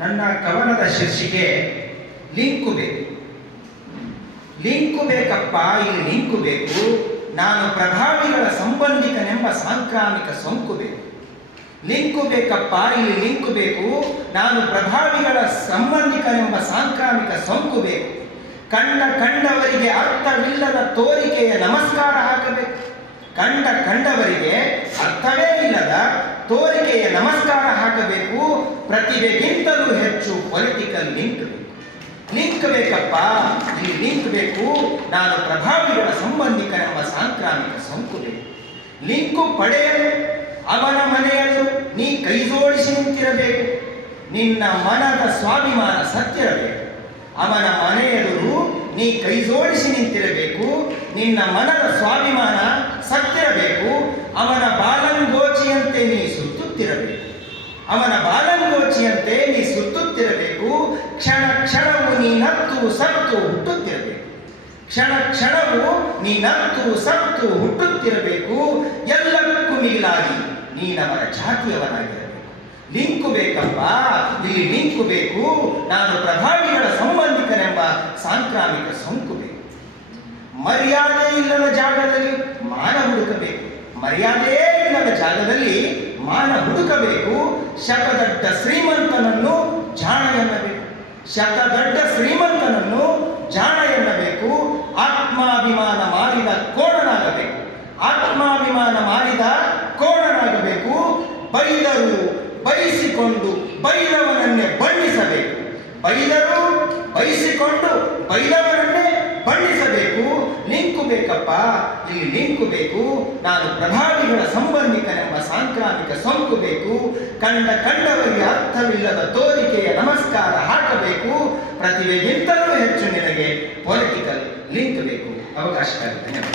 ನನ್ನ ಕವನದ ಶೀರ್ಷಿಕೆ ಲಿಂಕು ಬೇಕು ಲಿಂಕು ಬೇಕಪ್ಪ ಇಲ್ಲಿ ಲಿಂಕು ಬೇಕು ನಾನು ಪ್ರಭಾವಿಗಳ ಸಂಬಂಧಿಕನೆಂಬ ಸಾಂಕ್ರಾಮಿಕ ಸೋಂಕು ಬೇಕು. ಲಿಂಕು ಬೇಕಪ್ಪ ಇಲ್ಲಿ ಲಿಂಕು ಬೇಕು ನಾನು ಪ್ರಭಾವಿಗಳ ಸಂಬಂಧಿಕನೆಂಬ ಸಾಂಕ್ರಾಮಿಕ ಸೋಂಕು ಬೇಕು. ಕಂಡ ಕಂಡವರಿಗೆ ಅರ್ಥವಿಲ್ಲದ ತೋರಿಕೆಯ ನಮಸ್ಕಾರ ಹಾಕಬೇಕು. ಕಂಡ ಕಂಡವರಿಗೆ ಅರ್ಥವೇ ಇಲ್ಲದ ತೋರಿಕೆಯ ನಮಸ್ಕಾರ ಹಾಕಬೇಕು. ಪ್ರತಿಭೆಗಿಂತಲೂ ಹೆಚ್ಚು ಪೊಲಿಟಿಕಲ್ ಲಿಂಕ್ ಲಿಂಕ್ ಬೇಕಪ್ಪ ಈ ಲಿಂಕ್ ಬೇಕು ನಾನು ಪ್ರಭಾವಿಗಳ ಸಂಬಂಧಿಕರೆಂಬ ಸಾಂಕ್ರಾಮಿಕ ಸೋಂಕು ಬೇಕು ಲಿಂಕು ಪಡೆಯಲು ಅವನ ಮನೆಯಲ್ಲೂ ನೀ ಕೈ ಜೋಡಿಸಿ ನಿಂತಿರಬೇಕು. ನಿನ್ನ ಮನದ ಸ್ವಾಭಿಮಾನ ಸತ್ತಿರಬೇಕು. ಅವನ ಮನೆಯೆದುರು ನೀ ಕೈ ಜೋಡಿಸಿ ನಿಂತಿರಬೇಕು. ನಿನ್ನ ಮನದ ಸ್ವಾಭಿಮಾನ ಸತ್ತಿರಬೇಕು. ಅವನ ಬಾಲಂಗೋಚಿಯಂತೆ ನೀ ಸುತ್ತುತ್ತಿರಬೇಕು ಅವನ ಬಾಲಂಗೋಚಿಯಂತೆ ನೀ ಸುತ್ತುತ್ತಿರಬೇಕು. ಕ್ಷಣ ಕ್ಷಣವು ನೀ ನತ್ತು ಸತ್ತು ಹುಟ್ಟುತ್ತಿರಬೇಕು. ಕ್ಷಣ ಕ್ಷಣವು ನೀ ನತ್ತು ಸತ್ತು ಹುಟ್ಟುತ್ತಿರಬೇಕು. ಎಲ್ಲಕ್ಕೂ ಮಿಗಿಲಾಗಿ ನೀನವರ ಜಾತಿಯವನಾಗಿರಬೇಕು. ಲಿಂಕು ಬೇಕಪ್ಪ ಇಲ್ಲಿ ಲಿಂಕು ಬೇಕು ನಾನು ಪ್ರಭಾವಿಗಳ ಸಂಬಂಧಿಕನೆಂಬ ಸಾಂಕ್ರಾಮಿಕ ಸೋಂಕು ಬೇಕು. ಮರ್ಯಾದೆ ಇಲ್ಲದ ಜಾಗದಲ್ಲಿ ಮಾನ ಹುಡುಕಬೇಕು. ಮರ್ಯಾದೆಯೇ ಜಾಗದಲ್ಲಿ ಮಾನ ಹುಡುಕಬೇಕು. ಶತದಡ್ಡ ಶ್ರೀಮಂತನನ್ನು ಜಾಣ ಎನ್ನಬೇಕು. ಶತದಡ್ಡ ಶ್ರೀಮಂತನನ್ನು ಜಾಣ ಎನ್ನಬೇಕು. ಆತ್ಮಾಭಿಮಾನ ಮಾರಿದ ಕೋಣನಾಗಬೇಕು. ಆತ್ಮಾಭಿಮಾನ ಮಾರಿದ ಕೋಣನಾಗಬೇಕು. ಬೈದರು ಬಯಸಿಕೊಂಡು ಬೈದವನನ್ನೇ ಬಣ್ಣಿಸಬೇಕು. ಬೈದರು ಬಯಸಿಕೊಂಡು ಬೈದವನನ್ನೇ ಬಣ್ಣಿಸಬೇಕು. ಬೇಕಪ್ಪ ಇಲ್ಲಿ ಲಿಂಕು ಬೇಕು ನಾನು ಪ್ರಧಾನಿಗಳ ಸಂಬಂಧಿಕನೆಂಬ ಸಾಂಕ್ರಾಮಿಕ ಸೋಂಕು ಬೇಕು, ಕಂಡ ಕಂಡವರಿಗೆ ಅರ್ಥವಿಲ್ಲದ ತೋರಿಕೆಯ ನಮಸ್ಕಾರ ಹಾಕಬೇಕು, ಪ್ರತಿಭೆಗಿಂತಲೂ ಹೆಚ್ಚು ನಿನಗೆ ಪೊಲಿಟಿಕಲ್ ಲಿಂಕ್ ಬೇಕು. ಅವಕಾಶ